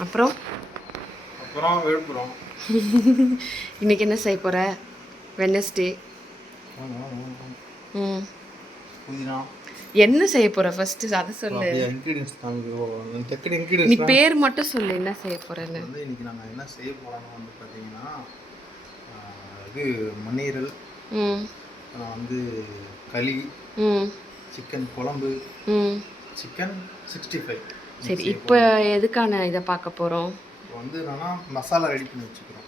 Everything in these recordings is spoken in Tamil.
அப்புறம் விழுப்புரம். இன்னைக்கு என்ன செய்ய போகிற? வெட்னஸ்டே. ம், என்ன செய்ய போகிற ஃபஸ்ட்டு அதை சொல்லு. நீ பேர் மட்டும் சொல்லு, என்ன செய்ய போகிறேன்னு. இன்னைக்கு நாங்கள் என்ன செய்ய போகிறோம்னு வந்து பார்த்தீங்கன்னா, இது மண்ணீரல், களி, சிக்கன் குழம்பு, சிக்கன் 65. சரி, இப்போ எதுக்கான இதை பார்க்க போகிறோம்? என்னன்னா மசாலா ரெடி பண்ணி வச்சுக்கிறோம்.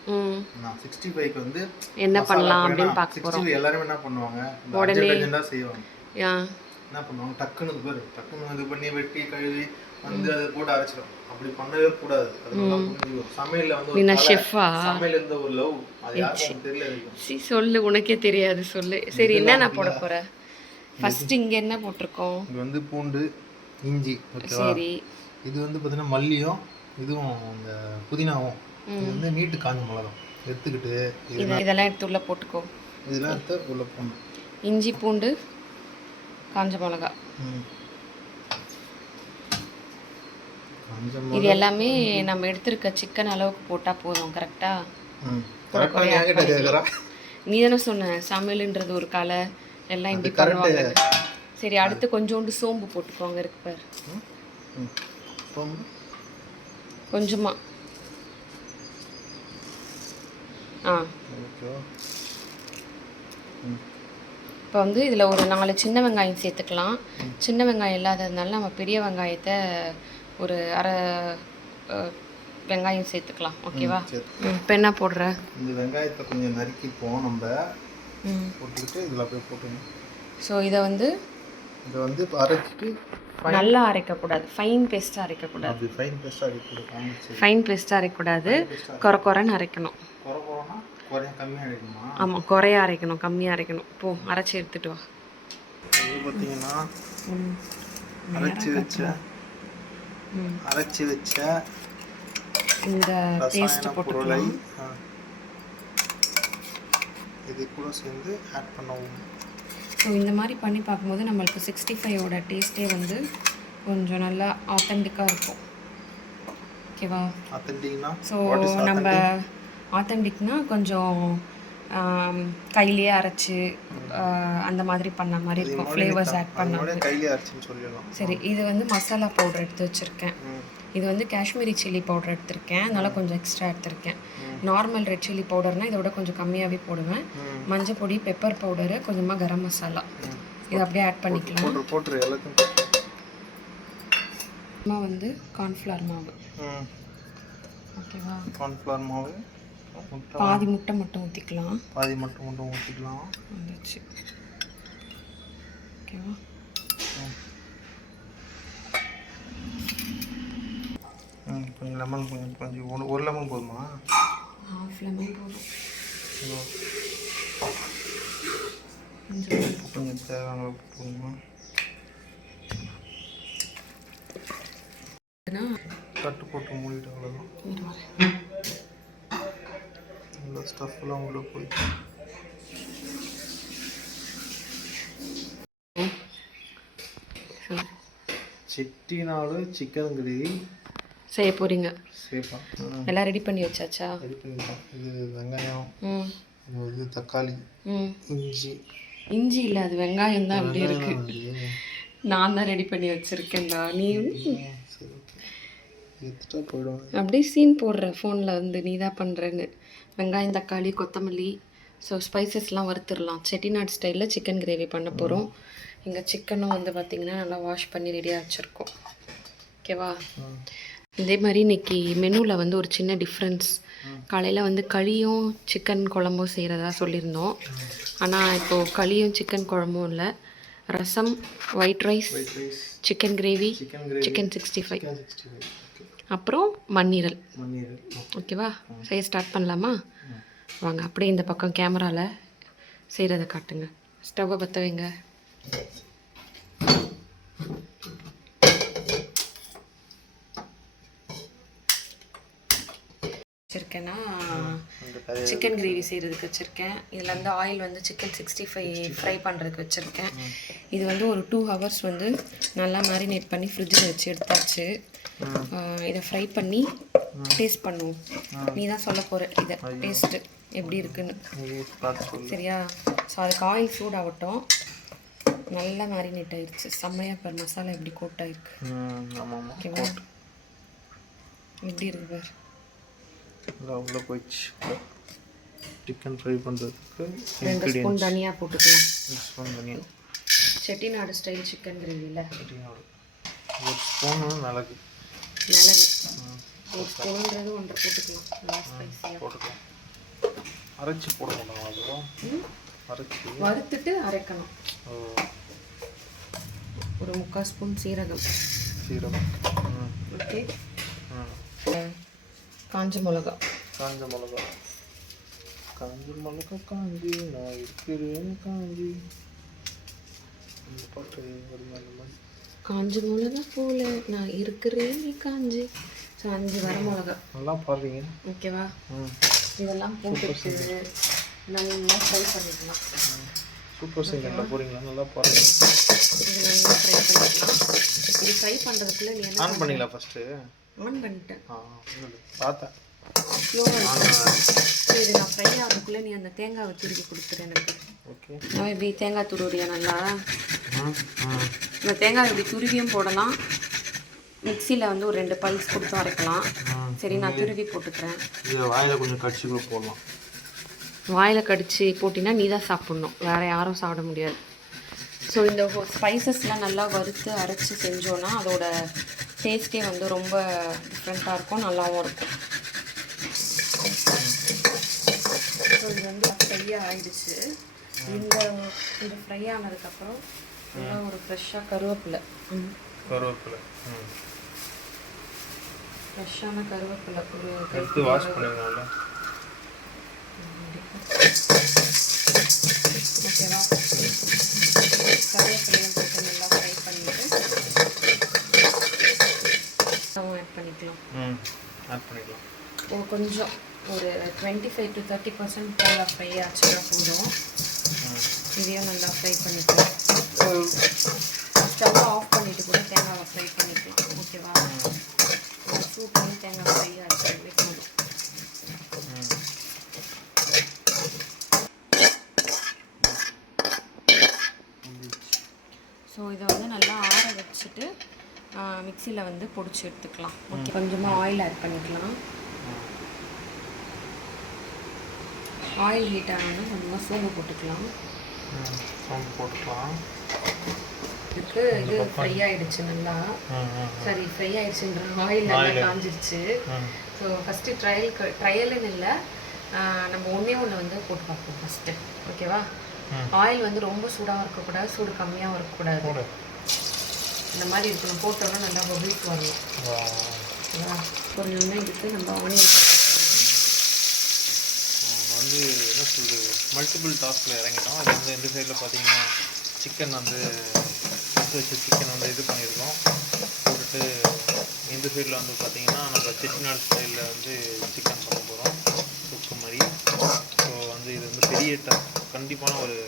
நான் 65க்கு வந்து என்ன பண்ணலாம் அப்படின்னு பார்க்க போகிறோம். எல்லாரும் என்ன பண்ணுவாங்க, உடனே செய்வாங்க. என்ன பண்ணுவாங்க, டக்குன்னு இது பண்ணி வெட்டி கழுவி வந்து அதை போட்டு அரைச்சிடும். அப்படி பண்ணவே கூடாது. சமையல்ல வந்து சமையல் இருந்த ஒரு லவ் அது யாருக்கும் தெரியல. சொல்லு, உனக்கே தெரியாது, சொல்லு. சரி, என்னென்ன போட போற? ஃபர்ஸ்ட் இங்க என்ன போட்டிருக்கோம்? இது வந்து பூண்டு, இஞ்சி. சரி, இது வந்து பார்த்தீங்கன்னா மல்லியும் இதுவும் இந்த புதினாவும், இது வந்து நீட்டு காஞ்ச மிளகாய் எடுத்துக்கிட்டு இதெல்லாம் எடுத்து உள்ள போட்டுக்கோ. இதெல்லாம் எடுத்து உள்ள போடணும். இஞ்சி, பூண்டு, காஞ்ச மிளகா, இது எல்லாமே நம்ம எடுத்துருக்க சிக்கன் அளவுக்கு போட்டால் போதும். கரெக்டா? நீ தானே சொன்ன சமையல்ன்றது ஒரு கலை, எல்லாம் இப்படி பண்ணுவாங்க. சரி, அடுத்து கொஞ்சோண்டு சோம்பு போட்டுக்கோங்க. இருக்கு பாரு, கொஞ்சமா. இப்போ வந்து இதில் ஒரு 4 சின்ன வெங்காயம் சேர்த்துக்கலாம். சின்ன வெங்காயம் இல்லாததுனால நம்ம பெரிய வெங்காயத்தை ஒரு அரை வெங்காயம் சேர்த்துக்கலாம். ஓகேவா? இப்போ என்ன போடுற? இந்த வெங்காயத்தை கொஞ்சம் நறுக்கிப்போம் நம்ம, போட்டுக்கிட்டு இதில் போய் போட்டுக்கணும். ஸோ இதை வந்து அரைச்சிட்டு நல்லா அரைக்கக்கூடாது, ஃபைன் பேஸ்ட்டாக அரைக்கக்கூடாது. ஃபைன் பேஸ்ட்டாக அரைக்கக்கூடாது, குறைன்னு அரைக்கணும். ஆமாம், குறையா அரைக்கணும், கம்மியாக அரைக்கணும். போ, அரைச்சி எடுத்துட்டு வா. பார்த்தீங்கன்னா அரைச்சி வச்ச இந்த பேஸ்ட் போட்டுக்கலாம். இது கூட சேர்ந்து ஆட் பண்ணுவோம். ஸோ இந்த மாதிரி பண்ணி பார்க்கும்போது நம்மளுக்கு 65ஓட டேஸ்ட்டே வந்து கொஞ்சம் நல்லா ஆத்தென்டிக்காக இருக்கும். ஓகேவா? ஸோ நம்ம ஆத்தென்டிக்னா கொஞ்சம் கையிலேயே அரைச்சி அந்த மாதிரி பண்ண மாதிரி இருக்கும், ஃப்ளேவர்ஸ் ஆட் பண்ண மாதிரி. சரி, இது வந்து மசாலா பவுடர் எடுத்து வச்சுருக்கேன். இது வந்து காஷ்மீரி சில்லி பவுடர் எடுத்திருக்கேன், அதனால் கொஞ்சம் எக்ஸ்ட்ரா எடுத்திருக்கேன். நார்மல் ரெட் சில்லி பவுடர்னால் இதோட கொஞ்சம் கம்மியாகவே போடுவேன். மஞ்சள் பொடி, பெப்பர் பவுடரு, கொஞ்சமாக கரம் மசாலா, இதை அப்படியே ஆட் பண்ணிக்கலாம். வந்து கார்ன்ஃப்ளவர் மாவு. ஓகேவா? கார்ன்ஃப்ளவர் மாவு பாதி முட்டை மட்டும் ஊற்றிக்கலாம். வந்துச்சு. ஓகேவா? கொஞ்சம் லெமன், கொஞ்சம் ஒரு லெமன் போதுமா? ½ லெமன் போதும். கொஞ்சம் தேவையான போதுமா? கட்டு போட்டு மூடிட்டு அவ்வளோதான். இந்த ஸ்டஃப்லாம் உள்ள போயிட்டு செட்டிநாடு சிக்கன் கிரேவி செய்ய போகிறீங்க. எல்லாம் ரெடி பண்ணி வச்சாச்சா? ரெடி பண்ணிட்டோம். இது வெங்காயம், இது தக்காளி, இஞ்சி இல்லை, அது வெங்காயம் தான். அப்படி இருக்கு, நான் தான் ரெடி பண்ணி வச்சுருக்கேன்டா. நீ அப்படியே சீன் போடுற ஃபோனில் வந்து நீ தான் பண்ணுறேன்னு. வெங்காயம், தக்காளி, கொத்தமல்லி, ஸோ ஸ்பைசஸ்லாம் வறுத்துடலாம். செட்டிநாடு ஸ்டைலில் சிக்கன் கிரேவி பண்ண போகிறோம். இங்கே சிக்கனும் வந்து பார்த்திங்கன்னா நல்லா வாஷ் பண்ணி ரெடியாக வச்சுருக்கோம். ஓகேவா? இதே மாதிரி இன்றைக்கி மெனுவில் வந்து ஒரு சின்ன டிஃப்ரென்ஸ். காலையில் வந்து களியும் சிக்கன் குழம்பும் செய்கிறதா சொல்லியிருந்தோம். ஆனால் இப்போது களியும் சிக்கன் குழம்பும் இல்லை, ரசம், white rice, chicken gravy, chicken 65, அப்புறம் மண்ணீரல். ஓகேவா? செய்ய ஸ்டார்ட் பண்ணலாமா? வாங்க, அப்படியே இந்த பக்கம் கேமராவில் செய்கிறத காட்டுங்க. ஸ்டவ்வை பற்ற வைங்க. வச்சுருக்கேன்னா சிக்கன் கிரேவி செய்கிறதுக்கு வச்சுருக்கேன். இதில் வந்து ஆயில் வந்து சிக்கன் 65 ஃப்ரை பண்ணுறதுக்கு வச்சுருக்கேன். இது வந்து ஒரு 2 ஹவர்ஸ் வந்து நல்லா மேரினேட் பண்ணி ஃப்ரிட்ஜில் வச்சு எடுத்தாச்சு. இதை ஃப்ரை பண்ணி டேஸ்ட் பண்ணுவோம். நீ தான் சொல்ல போகிற இதை டேஸ்ட்டு எப்படி இருக்குன்னு. சரியா? ஸோ அதுக்கு ஆயில் சூடாகட்டும். நல்லா மேரினேட் ஆயிடுச்சு. செம்மையாக பார் மசாலா எப்படி கோட் ஆயிருக்கு. ஓகேவா? எப்படி இருக்கு பார். உள்ள போயிடுச்சு. சிக்கன் ஃப்ரை பண்ணுறதுக்கு 2 ஸ்பூன் தனியா போட்டுக்கலாம். 2 ஸ்பூன் தனியா. செட்டிநாடு ஸ்டைல் சிக்கன் கிரேவியில் 1 ஸ்பூன் மிளகு. 1 ஸ்பூன்றது 1.5 போட்டுக்கலாம். நல்லா ஸ்பைஸியாக போட்டுக்கலாம். அரைச்சி போட மாட்டோம். அதுவும் அரைச்சி வறுத்துட்டு அரைக்கணும். ஒரு 3/4 ஸ்பூன் சீரகம். ஓகே. காஞ்ச மிளகா. காஞ்சி நான் இருக்கிறேன் காஞ்சி. இந்த பாட்டு ஒரு மாதிரி காஞ்ச மிளகா போல நான் இருக்கிறேன் நீ காஞ்சி. ஸோ 5 வர மிளகா. நல்லா பாடுறீங்க. ஓகேவா? இதெல்லாம் போட்டுட்டு நல்லா ஃப்ரை பண்ணிக்கலாம். சூப்பர் சிங்கரில் போகிறீங்களா? நல்லா பாருங்க. இது நல்லா ஃப்ரை பண்ணிக்கலாம். இது ஃப்ரை பண்ணுறதுக்குள்ளே நீ என்ன ஆன் பண்ணிங்களா? ஃபஸ்ட்டு ஆன் பண்ணிட்டேன். பார்த்தேன். ஸ்லோவாக இது நான் ஃப்ரை ஆகிறதுக்குள்ளே நீ அந்த தேங்காவை துருவி கொடுத்துரு எனக்கு. ஓகே. நான் இப்படி தேங்காய் துருவியா நல்லா? இந்த தேங்காய் இப்படி துருவியும் போடலாம். மிக்சியில் வந்து ஒரு 2 பல்ஸ் கொடுத்து அரைக்கலாம். சரி, நான் துருவி போட்டுக்கிறேன். இது வாயில் கொஞ்சம் கடிச்சு கூட போடலாம். வாயில் கடிச்சு போட்டினா நீ தான் சாப்பிட்ணும், வேறு யாரும் சாப்பிட முடியாது. ஸோ இந்த ஸ்பைசஸ்லாம் நல்லா வறுத்து அரைச்சி செஞ்சோன்னா அதோட டேஸ்ட்டே வந்து ரொம்ப டிஃப்ரெண்ட்டாக இருக்கும், நல்லாவும் இருக்கும். ஸோ இது வந்து ஃப்ரையாக ஆயிடுச்சு. இந்த ஃப்ரை ஆனதுக்கப்புறம் நல்லா ஒரு ஃப்ரெஷ்ஷாக கருவேப்பிலை. ஃப்ரெஷ்ஷான கருவேப்பிலை ஒரு எடுத்து வாஷ் பண்ணிடலாம்ல. ஓகேவா? கருவேப்பிலையும் போட்டு நல்லா ஃப்ரை பண்ணிவிட்டு ஆட் பண்ணிக்கலாம். கொஞ்சம் ஒரு 25 to 30% தேங்காய் ஃப்ரை ஆச்சுன்னா போதும். இதையும் நல்லா ஃப்ரை பண்ணிக்கலாம். ஸ்டவ் ஆஃப் பண்ணிவிட்டு கூட தேங்காவை ஃப்ரை பண்ணிக்கலாம். ஓகேவா? சூப் பண்ணி தேங்காய் ஃப்ரை ஆச்சு போதும். ஸோ இதை வந்து நல்லா ஆற வச்சுட்டு மிக்சியில் வந்து பொடிச்சு எடுத்துக்கலாம். ஓகே. கொஞ்சமாக ஆயில் ஆட் பண்ணிக்கலாம். ஆயில் ஹீட் ஆகணும். கொஞ்சமாக சோம்பு போட்டுக்கலாம். இதுக்கு இது ஃப்ரை ஆகிடுச்சு நல்லா. சரி, ஃப்ரை ஆகிடுச்சுன்ற ஆயில் நல்லா காஞ்சிருச்சு. ஸோ ஃபஸ்ட்டு ட்ரையலுன்னு இல்லை, நம்ம ஒன்றே வந்து போட்டு பார்ப்போம் ஃபஸ்ட்டு. ஓகேவா? ஆயில் வந்து ரொம்ப சூடாகவும் இருக்கக்கூடாது, சூடு கம்மியாகவும் இருக்கக்கூடாது. இந்த மாதிரி இருக்கணும். போட்டோன்னா நல்லா பபிள்ஸ் வரணும். ஓகேவா? கொஞ்சம் இதுக்கு நம்ம ஆனியன் வந்து என்ன சொல்கிறது, மல்டிபிள் டாஸ்கில் இறங்கிட்டோம். அது வந்து இந்த சைடில் பார்த்தீங்கன்னா சிக்கன் வந்து எடுத்து வச்ச சிக்கன் வந்து இது பண்ணியிருக்கோம் போட்டுட்டு, இந்த சைடில் வந்து பார்த்திங்கன்னா நம்ம செட்டிநாடு ஸ்டைலில் வந்து சிக்கன் பண்ண போகிறோம், தொக்கு மாதிரி. ஸோ வந்து இது வந்து பெரிய கண்டிப்பான ஒரு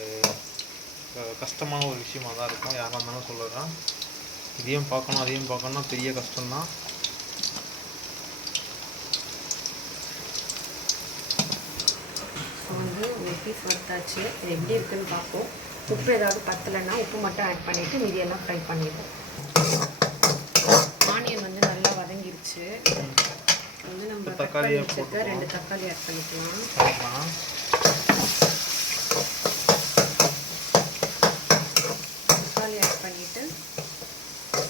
கஷ்டமான ஒரு விஷயமாக தான் இருக்கும். யாராக இருந்தாலும் சொல்லலாம், இதையும் பார்க்கணும் அதையும் பார்க்கணும்னா பெரிய கஷ்டம்தான். வந்து ஒரு பீஸ் வறுத்தாச்சு. இது எப்படி இருக்குன்னு பார்ப்போம். உப்பு ஏதாவது பத்தலைன்னா உப்பு மட்டும் ஆட் பண்ணிவிட்டு மீதியெல்லாம் ஃப்ரை பண்ணிடுவோம். ஆனியன் வந்து நல்லா வதங்கிருச்சு. வந்து நம்ம தக்காளி வச்சுருக்க 2 தக்காளி ஆட் பண்ணிக்கலாம். தக்காளி ஆட் பண்ணிவிட்டு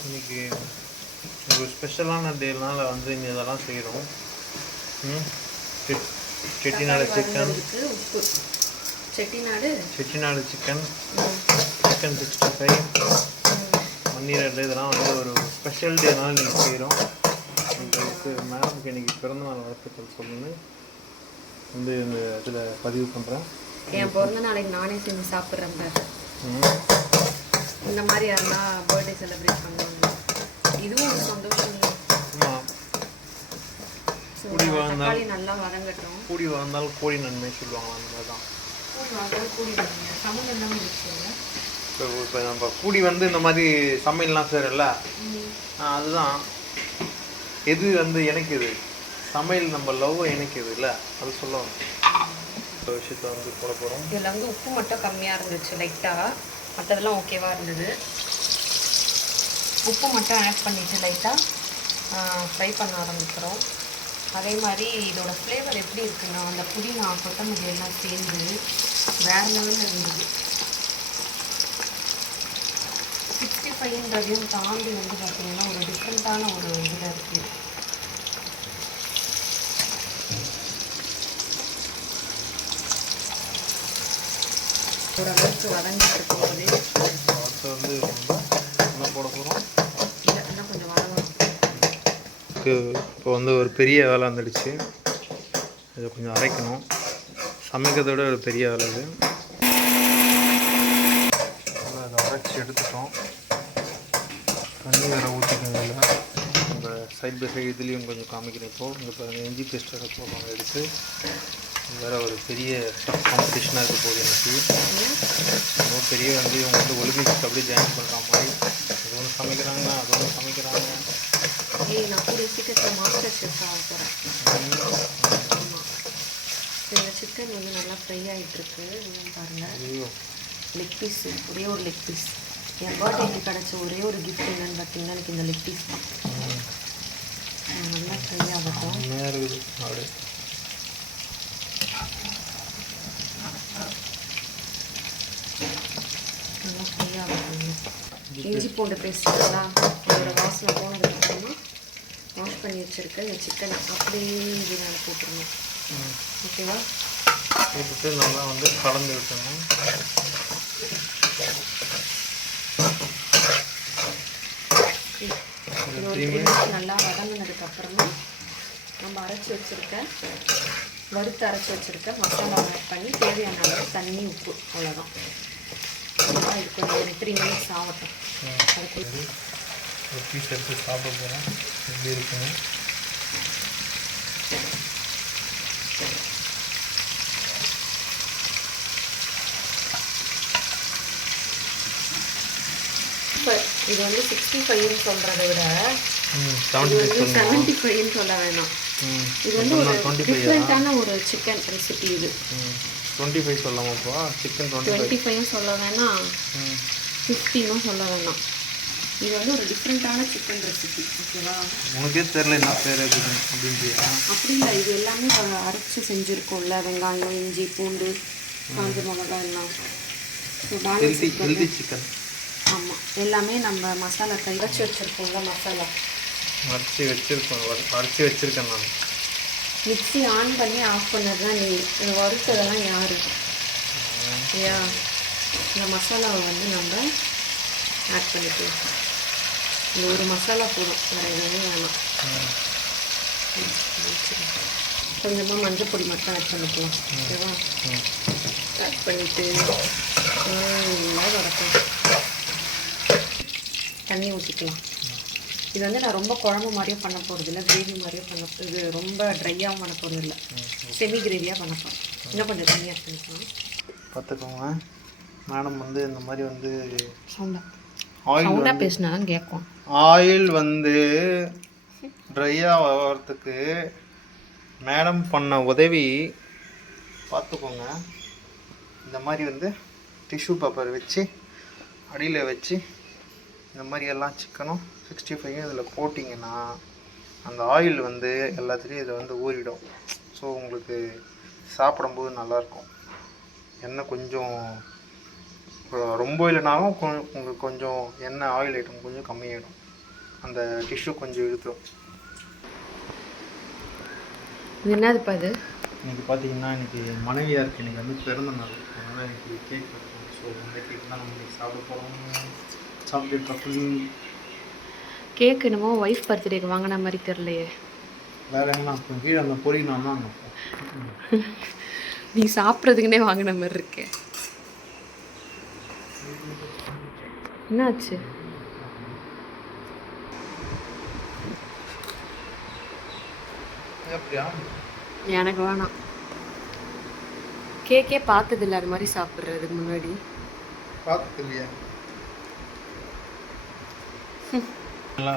இன்றைக்கி ஒரு ஸ்பெஷலான டேனால வந்து இதெல்லாம் செய்கிறோம். செட்டிநாடு சிக்கன், உப்பு, செட்டிநாடு சிக்கன், சிக்கன் 65, மண்ணீரல், இதெல்லாம் வந்து ஒரு ஸ்பெஷல் டேனால நீங்கள் செய்கிறோம். உங்களுக்கு மேடம்க்கு இன்றைக்கி பிறந்தநாள் வாழ்த்துக்கள் சொல்லுங்கள் வந்து இந்த இதில் பதிவு பண்ணுறேன். என் பிறந்த நாளைக்கு நானே செஞ்சு சாப்பிட்றேன். இந்த மாதிரி யாருன்னா பர்த்டே செலிப்ரேட் பண்ணுவாங்க, இதுவும் ஒரு சந்தோஷம். தக்காளி நல்லா வதங்கட்டும். கூடி வளர்ந்தாலும் கோடி நன்மை சொல்லுவாங்க. அந்த மாதிரி தான் இப்போ நம்ம கூடி வந்து இந்த மாதிரி சமையல்லாம் செய்கிறல்ல, அதுதான் எது வந்து எனக்கு இது சமையல் நம்ம லவ் இணைக்குது இல்லை அது சொல்லுவாங்க. இந்த விஷயத்தை வந்து போட போகிறோம். இதில் வந்து உப்பு மட்டும் கம்மியாக இருந்துச்சு லைட்டாக, மற்றதெல்லாம் ஓகேவாக இருந்தது. உப்பு மட்டும் ஆட் பண்ணிவிட்டு லைட்டாக ஃப்ரை பண்ண ஆரம்பிக்கிறோம். அதே மாதிரி இதோட ஃப்ளேவர் எப்படி இருக்குன்னா, அந்த புதினா கொத்தமல்லி எல்லாம் சேர்ந்து வேறு லெவலில் இருந்தது. 65ன்றதையும் தாண்டி வந்து பார்த்திங்கன்னா ஒரு டிஃப்ரெண்ட்டான ஒரு இதில் இருக்குது. ஓரளவுக்கு வதங்கிட்டு இருக்கும்போதே அடுத்து வந்து என்ன போட போகிறோம், இன்னும் கொஞ்சம் வதங்கணும். இப்போ வந்து ஒரு பெரிய வேலை வந்துடுச்சு. இதை கொஞ்சம் அரைக்கணும். சமைக்கிறத விட ஒரு பெரிய வேலை இது. அதை அரைச்சி எடுத்துட்டோம். தண்ணி வேறு ஊற்றிக்கோங்க. இல்லை நம்ம சைட் பை சைடு இதுலேயும் கொஞ்சம் காமிக்கிறேன். இப்போது இங்கே பாருங்கள், இஞ்சி பேஸ்ட் வேறு போடுவாங்க எடுத்து. வேறு ஒரு பெரிய காம்படிஷனாக இருக்க போகுது எனக்கு. ரொம்ப பெரிய வந்து இவங்க வந்து ஒலிம்பிக்ஸ்க்கு அப்படியே ஜாயின் பண்ணுற மாதிரி அது ஒன்று சமைக்கிறாங்க, அது ஒன்று சமைக்கிறாங்க. நான் கூடிய சீக்கிரத்தில் மாஸ்டர் ஷெஃப் ஆக போகிறேன். ஆமாம், இந்த சிக்கன் வந்து நல்லா ஃப்ரை ஆகிட்டுருக்கு. பாருங்கள், லெக் பீஸ், ஒரே ஒரு லெக் பீஸ். என் பர்த்டேக்கு கிடச்ச ஒரே ஒரு கிஃப்ட் என்னன்னு பார்த்தீங்கன்னா எனக்கு இந்த லெக் பீஸ் தான். நல்லா ஃப்ரை ஆகட்டும். இருக்குது அப்படியே நல்லா ஃப்ரை ஆகட்டும். இஞ்சி பூண்டு பேஸ்ட் நல்லா அதோட வாசனை போனதுக்கப்புறமா வாஷ் பண்ணி வச்சுருக்க இந்த சிக்கனை அப்படியே இது நான் போட்டுருணும். ஓகேவா? போட்டுட்டு நல்லா வந்து கலந்து விட்டணும். இது ஒரு 3 நிமிஷம் நல்லா வதங்கினதுக்கப்புறமா நம்ம அரைச்சி வச்சுருக்க வறுத்து அரைச்சி வச்சுருக்க மசாலா ஆட் பண்ணி தேவையான அளவு தண்ணி, உப்பு, அவ்வளோதான். அதெல்லாம் இது கொஞ்சம் ஒரு 3 மினிட்ஸ் ஆகட்டும். அதுக்கு ஒரு பீஸ் எடுத்து சாப்பிட போகிறோம். எப்படி இருக்குங்க? இது வந்து 65ன்னு சொல்கிறத விட 75ன்னு சொல்ல வேணாம். இது வந்து ஒரு டிஃப்ரெண்ட்டான ஒரு சிக்கன் ரெசிபி. இது 25 சொல்லலாமாப்பா? சிக்கன் 25ம் சொல்ல வேணாம், 50னும் சொல்ல வேணாம். இது வந்து ஒரு டிஃப்ரெண்ட்டான சிக்கன் ரெசிபி. ஓகேவா? உனக்கே தெரியல என்ன பேர் இருக்குது அப்படின்றியா? அப்படி இல்லை, இது எல்லாமே அரைச்சி செஞ்சுருக்கோம்ல, வெங்காயம், இஞ்சி, பூண்டு, காஞ்ச மிளகாய் எல்லாம். Healthy chicken. ஆமாம், எல்லாமே நம்ம மசாலா அரைச்சி வச்சுருக்கோம்ல, மசாலா அரைச்சி வச்சுருக்கேன் நான். மிக்ஸி ஆன் பண்ணி ஆஃப் பண்ணது தான் நீ. வறுத்ததெல்லாம் யார்? ஐயா, இந்த மசாலாவை வந்து நம்ம ஆட் பண்ணிக்கலாம். இந்த ஒரு மசாலா போதும், வேறு எதுவுமே வேணாம். கொஞ்சமாக மஞ்சள் பொடி மட்டும் ஆட் பண்ணிக்கலாம். ஓகேவா? ஆட் பண்ணிவிட்டு நல்லா வதக்கலாம். தண்ணி ஊற்றிக்கலாம். இது வந்து நான் ரொம்ப குழம்பு மாதிரியும் பண்ண போகிறது இல்லை, கிரேவி மாதிரியும் இது ரொம்ப ட்ரையாகவும் பண்ண போகிறது இல்லை, செமி கிரேவியாக பண்ண போகிறோம். இன்னும் கொஞ்சம் தண்ணியாக பண்ணிக்கலாம். பார்த்துக்கோங்க மேடம், வந்து இந்த மாதிரி வந்து சவுண்டாக பேசினா தான் கேட்கும். ஆயில் வந்து ட்ரையாக ஆகிறதுக்கு மேடம் பண்ண உதவி பார்த்துக்கோங்க. இந்த மாதிரி வந்து டிஷ்யூ பேப்பர் வச்சு அடியில் வச்சு இந்த மாதிரி எல்லாம் சிக்கனும் 65 இதில் போட்டிங்கன்னா அந்த ஆயில் வந்து எல்லாத்துலேயும் இதை வந்து ஊறிடும். ஸோ உங்களுக்கு சாப்பிடும்போது நல்லாயிருக்கும். எண்ணெய் கொஞ்சம் ரொம்ப இல்லைனாலும் உங்களுக்கு கொஞ்சம் எண்ணெய் ஆயில் ஐட்டம் கொஞ்சம் கம்மியாகிடும். அந்த டிஷ்யூ கொஞ்சம் இழுத்துடும். இது என்னதுப்பா இது? இன்றைக்கி பார்த்தீங்கன்னா இன்றைக்கி மனைவியாக இருக்குது. இன்றைக்கி வந்து பிறந்த நாள். அதனால் இன்றைக்கி கேக் இருக்கும். ஸோ அந்த கேக் தான் நம்ம இன்றைக்கி சாப்பிட போகிறோம். சாக்லேட் கப்புள் கேக் என்னமோ ஒய்ஃப் பர்த்டேக்கு வாங்கின மாதிரி தெரியலையே. வேறு எங்கன்னா கீழே அந்த பொரியல் தான் நீ சாப்பிட்றதுக்குன்னே வாங்கின மாதிரி இருக்கே. என்னாச்சு? எனக்கு வேணாம். கேக்கே பார்த்ததில்ல அது மாதிரி சாப்பிட்றதுக்கு முன்னாடி. பார்த்தது இல்லையா? நல்லா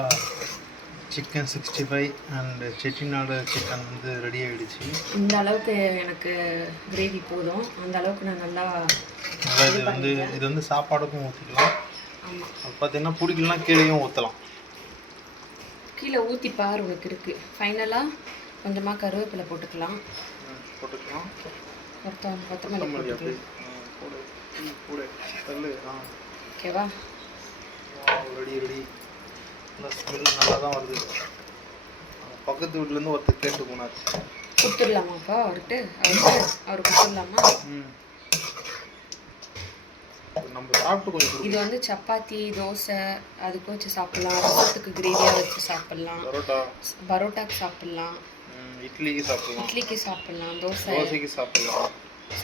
சிக்கன் 65 அண்ட் செட்டிநாடு சிக்கன் வந்து ரெடி ஆகிடுச்சு. இந்த அளவுக்கு எனக்கு கிரேவி போதும். அந்த அளவுக்கு நான் நல்லா இது வந்து சாப்பாடுக்கும் ஊற்றிக்கலாம். ஆமாம், அது பார்த்தீங்கன்னா பிடிக்கலனா கீழேயும் ஊற்றலாம். கீழே ஊற்றி பார் உனக்கு இருக்குது. ஃபைனலாக கொஞ்சமாக கருவேப்பிலை போட்டுக்கலாம். கொத்தமல்லி ஓகேவா? ரெடி. இந்த ஸ்மெல் நல்லா தான் வருது. பக்கத்து வீட்டிலேருந்து ஒருத்தர் கேட்டு போனார். கொடுத்துடலாமாப்பா அவருக்கு கொடுத்துடலாமா? நம்ம சாப்பிட்டு கொஞ்சம். இது வந்து சப்பாத்தி, தோசை அதுக்கு வச்சு சாப்பிட்லாம். ரசத்துக்கு கிரேவியாக வச்சு சாப்பிட்லாம். பரோட்டாக்கு சாப்பிட்லாம். இட்லிக்கு சாப்பிட்லாம். தோசைக்கு சாப்பிட்லாம்.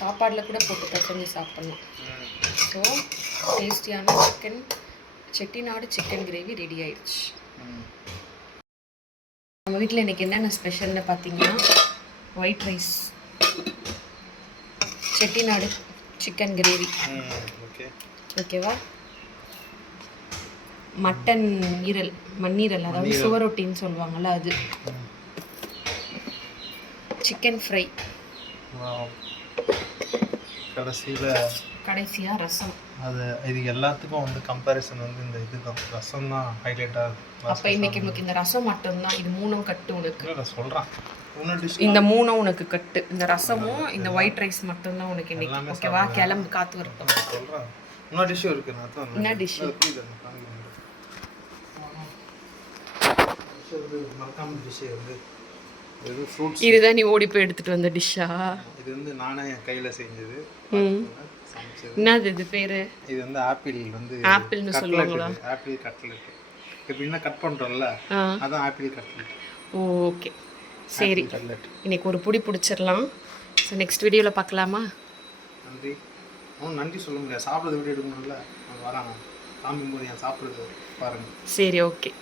சாப்பாடில் கூட போட்டு பசங்க சாப்பிட்லாம். ஸோ டேஸ்டியான செட்டிநாடு சிக்கன் கிரேவி ரெடி ஆயிடுச்சு. நம்ம வீட்டில் இன்றைக்கி என்னென்ன ஸ்பெஷல்னு பார்த்தீங்கன்னா white rice, Chettinad chicken gravy, ஓகேவா? மட்டன் ஈரல், மண்ணீரல், அதாவது சுவரொட்டின்னு சொல்லுவாங்கள்ல அது, சிக்கன் ஃப்ரை, கடைசியாக ரசம். அது இது எல்லாத்துக்கும் வந்து கம்பேரிசன் வந்து இந்த இதுதான், ரசம் தான் ஹைலைட்டாக இருக்கும். அப்போ இன்னைக்கு உனக்கு இந்த ரசம் மட்டும்தான், இது மூணும் கட்டு உனக்கு. நான் சொல்கிறேன், இந்த மூணும் உனக்கு கட்டு. இந்த ரசமும் இந்த ஒயிட் ரைஸ் மட்டும்தான் உனக்கு இன்னைக்கு, ஓகேவா? கிளம்பு, காற்று வரட்டும். சொல்கிறேன், இன்னொரு டிஷ்ஷும் இருக்குது. நான் என்ன டிஷ்ஷு? மறக்காம டிஷ்ஷு வந்து இது ஃப்ரூட்ஸ். இதுதான் நீ ஓடி போய் எடுத்துகிட்டு வந்த டிஷ்ஷா? இது வந்து நானே என் கையில் செஞ்சது. என்னது இது பேரு? இது வந்து ஆப்பிள் வந்து ஆப்பிள்னு சொல்லுவாங்களா? Apple cutlet. எப்படின்னா கட் பண்ணுறோம்ல, அதான் ஆப்பிள் கட்லெட். ஓகே, சரி. இன்னைக்கு ஒரு புடி பிடிச்சிடலாம். ஸோ நெக்ஸ்ட் வீடியோவில் பார்க்கலாமா? நன்றி. நன்றி சொல்ல முடியாது, சாப்பிட்றது வீடியோ எடுக்கணும்ல. நான் வரேன், காமிக்கும்போது என் சாப்பிட்றது பாருங்கள். சரி, ஓகே.